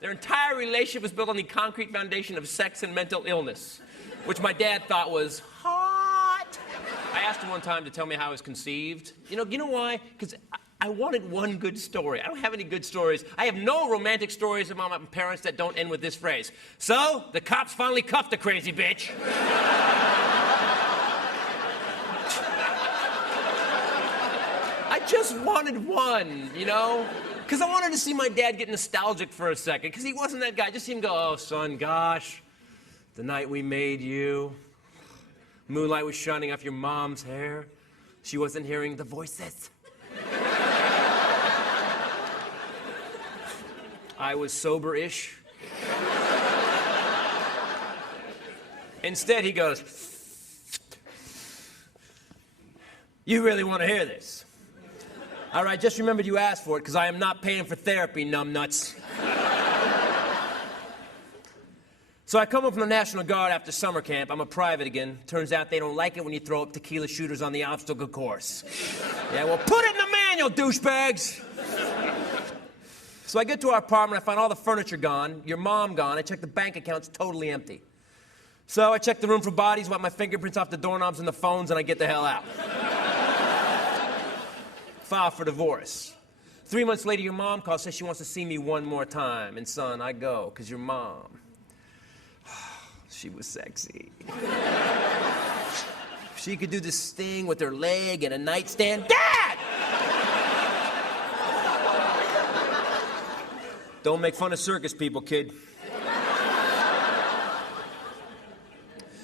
Their entire relationship was built on the concrete foundation of sex and mental illness, which my dad thought was hot. I asked him one time to tell me how I was conceived. You know why? Because I wanted one good story. I don't have any good stories. I have no romantic stories about my parents that don't end with this phrase. So, the cops finally cuffed the crazy bitch. I just wanted one, you know? Because I wanted to see my dad get nostalgic for a second, because he wasn't that guy. Just see him go, oh, son, gosh, the night we made you. Moonlight was shining off your mom's hair. She wasn't hearing the voices. I was sober-ish. Instead, he goes, you really want to hear this? All right, just remember you asked for it, because I am not paying for therapy, numbnuts. So I come up from the National Guard after summer camp. I'm a private again. Turns out they don't like it when you throw up tequila shooters on the obstacle course. Yeah, well, put it in the manual, douchebags! So I get to our apartment, I find all the furniture gone, your mom gone, I check the bank account, it's totally empty. So I check the room for bodies, wipe my fingerprints off the doorknobs and the phones, and I get the hell out. File for divorce. 3 months later, your mom calls, says she wants to see me one more time. And son, I go, because your mom, she was sexy. She could do this thing with her leg and a nightstand. Dad! Don't make fun of circus people, kid.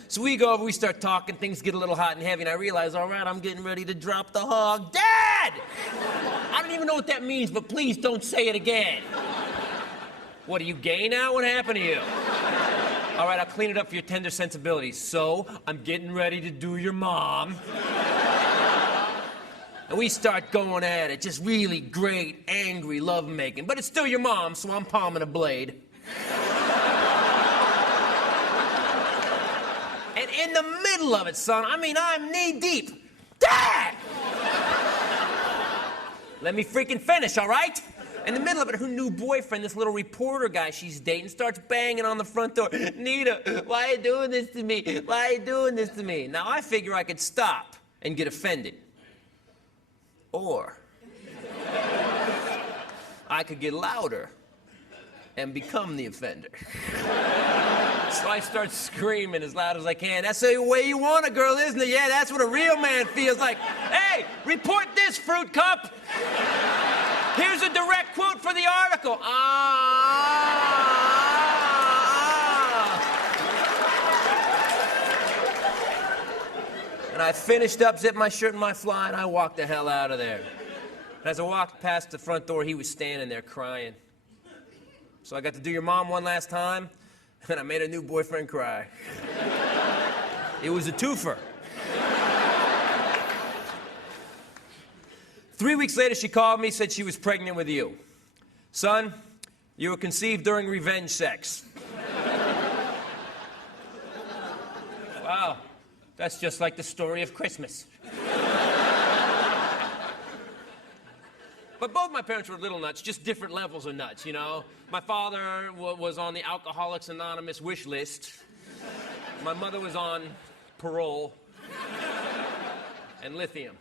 So we go over, we start talking, things get a little hot and heavy, and I realize, all right, I'm getting ready to drop the hog. Dad! I don't even know what that means, but please don't say it again. What, are you gay now? What happened to you? All right, I'll clean it up for your tender sensibilities. So, I'm getting ready to do your mom. And we start going at it, just really great, angry lovemaking. But it's still your mom, so I'm palming a blade. And in the middle of it, son, I mean, I'm knee-deep. Dad! Let me freaking finish, all right? In the middle of it, her new boyfriend, this little reporter guy she's dating, starts banging on the front door. Nita, why are you doing this to me? Why are you doing this to me? Now, I figure I could stop and get offended. Or I could get louder and become the offender. So I start screaming as loud as I can. That's the way you want a girl, isn't it? Yeah, that's what a real man feels like. Hey, report this, fruit cup. Here's a direct quote for the article. And I finished up, zipped my shirt and my fly, and I walked the hell out of there. And as I walked past the front door, he was standing there crying. So I got to do your mom one last time, and I made a new boyfriend cry. It was a twofer. 3 weeks later, she called me, said she was pregnant with you. Son, you were conceived during revenge sex. Wow, that's just like the story of Christmas. But both my parents were little nuts, just different levels of nuts, you know? My father was on the Alcoholics Anonymous wish list. My mother was on parole and lithium.